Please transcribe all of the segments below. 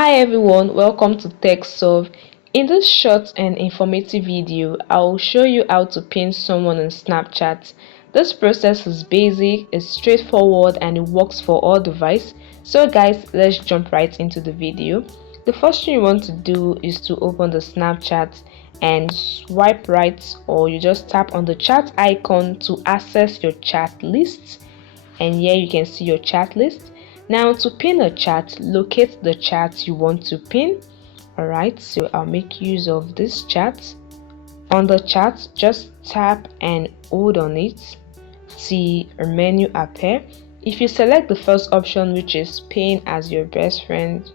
Hi everyone, welcome to TechSolve. In this short and informative video, I will show you how to pin someone on Snapchat. This process is basic, it's straightforward, and it works for all devices. So guys, let's jump right into the video. The first thing you want to do is to open the Snapchat and swipe right, or you just tap on the chat icon to access your chat list. And here you can see your chat list. Now to pin a chat, locate the chat you want to pin. Alright, so I'll make use of this chat. On the chat, just tap and hold on it till a menu appear. If you select the first option, which is pin as your best friend,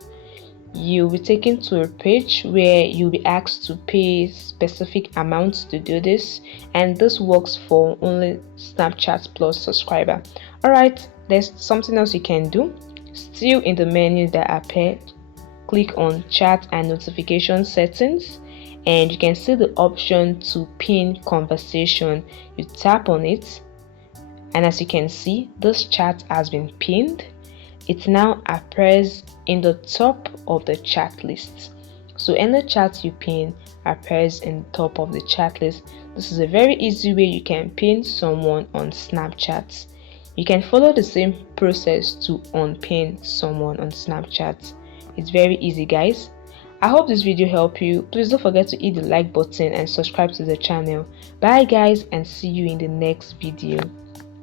you'll be taken to a page where you'll be asked to pay specific amounts to do this, and this works for only Snapchat Plus subscriber. Alright, there's something else you can do. Still in the menu that appeared, click on chat and notification settings, and you can see the option to pin conversation. You tap on it, and as you can see, this chat has been pinned. It now appears in the top of the chat list. So any chat you pin appears in the top of the chat list. This is a very easy way you can pin someone on Snapchat. You can follow the same process to unpin someone on Snapchat. It's very easy, guys. I hope this video helped you. Please don't forget to hit the like button and subscribe to the channel. Bye guys, and see you in the next video.